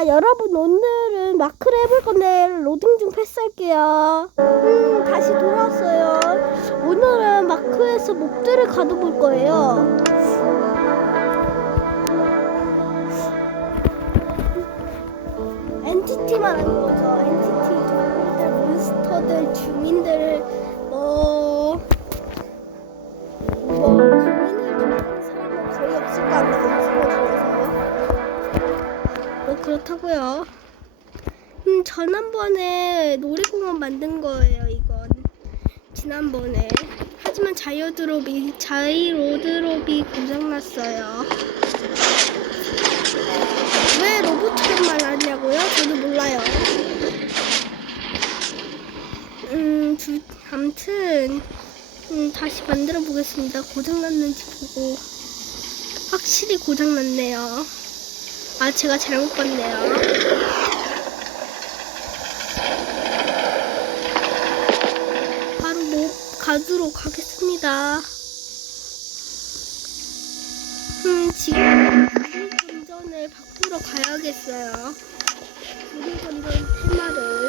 아 여러분 오늘은 마크를 해볼 건데 로딩 중 패스할게요. 음 다시 돌아왔어요. 오늘은 마크에서 몹들을 가둬볼 거예요. 엔티티 말하는 거죠. 엔티티 동물들, 몬스터들, 주민들, 그렇다고요. 음, 지난번에 놀이공원 만든 거예요, 이건. 지난번에. 하지만 자이로드롭이, 자이로드롭이 고장났어요. 왜 로봇처럼 말하냐고요? 저도 몰라요. 음, 두, 아무튼, 음, 다시 만들어 보겠습니다. 고장났는지 보고. 확실히 고장났네요. 아, 제가 잘못 봤네요. 바로 뭐, 가도록 하겠습니다. 음, 지금 구리 건전을 바꾸러 가야겠어요. 구리 건전 테마를.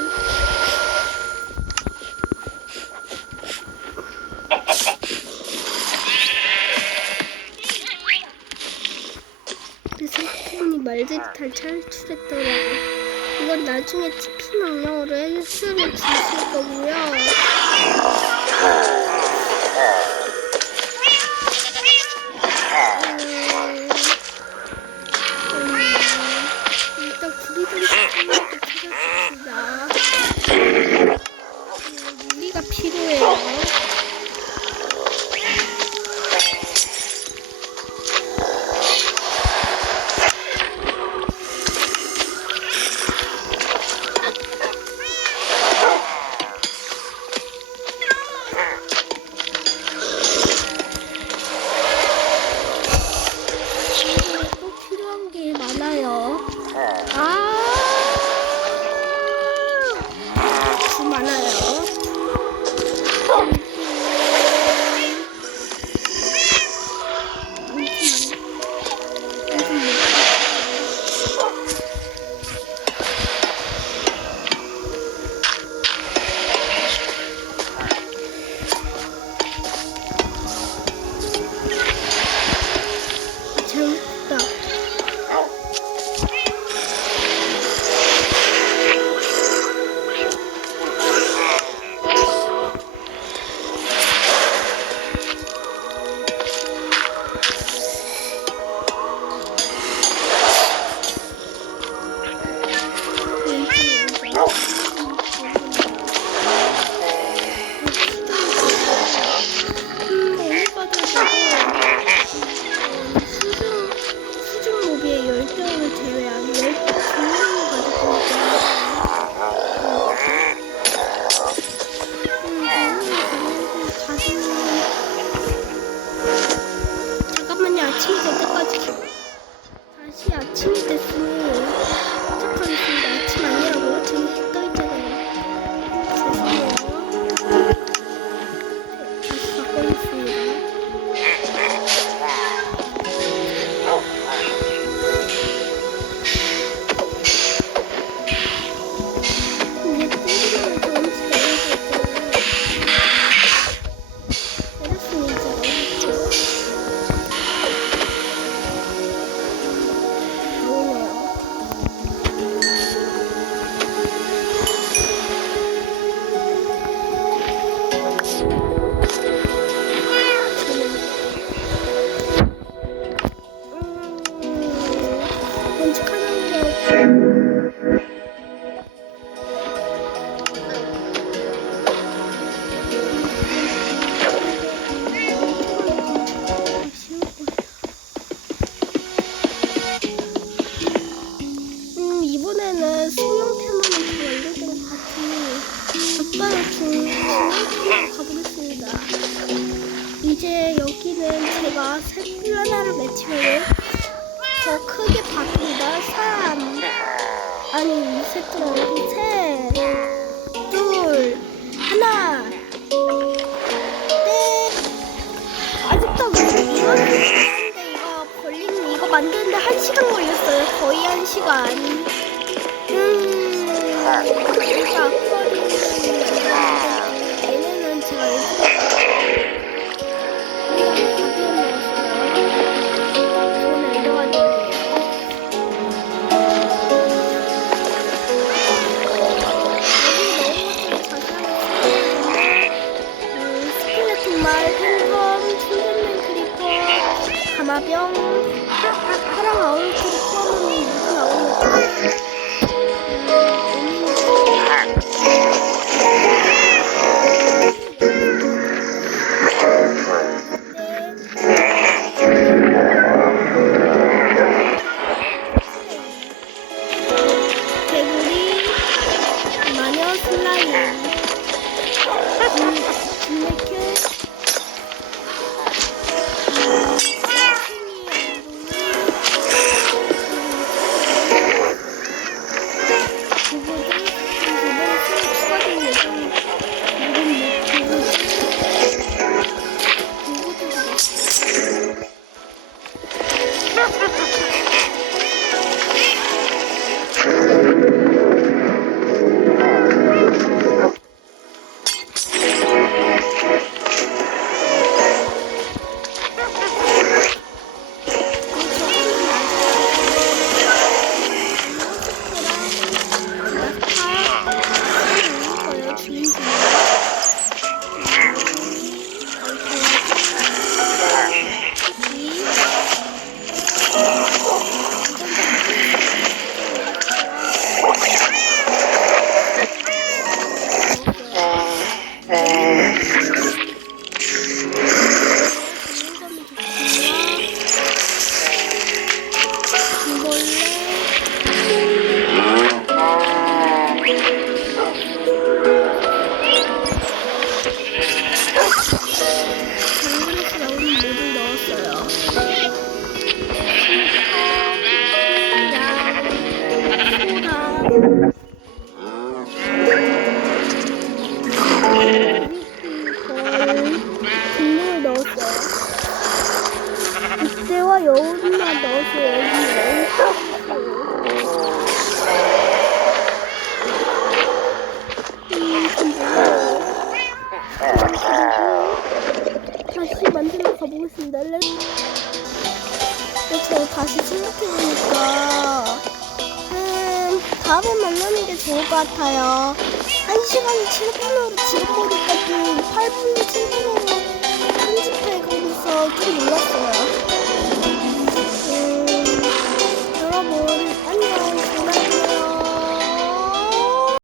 말들이다 탈출했더라고. 이건 나중에 TP 명령으로 헬스를 주실 거고요. 음, 음, 일단 구리들이 찾아봅시다. 주많 네, 여기는 제가 하나를 맺히면 더 크게 바뀝니다. 3 아니 셋도 셋둘 하나 네 아직도 이거 근데 이거 걸리는 이거 만드는데 한 시간 걸렸어요. 거의 한 시간. 음, 그래서 앞머리는. Yeah. 안 날래. 근데 저 다시 생각해보니까, 음, 다음에 만나는 게 좋을 것 같아요. 한 시간이 7분으로 지르보니까 좀 8분이 7분으로 편집해 그래서 좀 놀랐어요.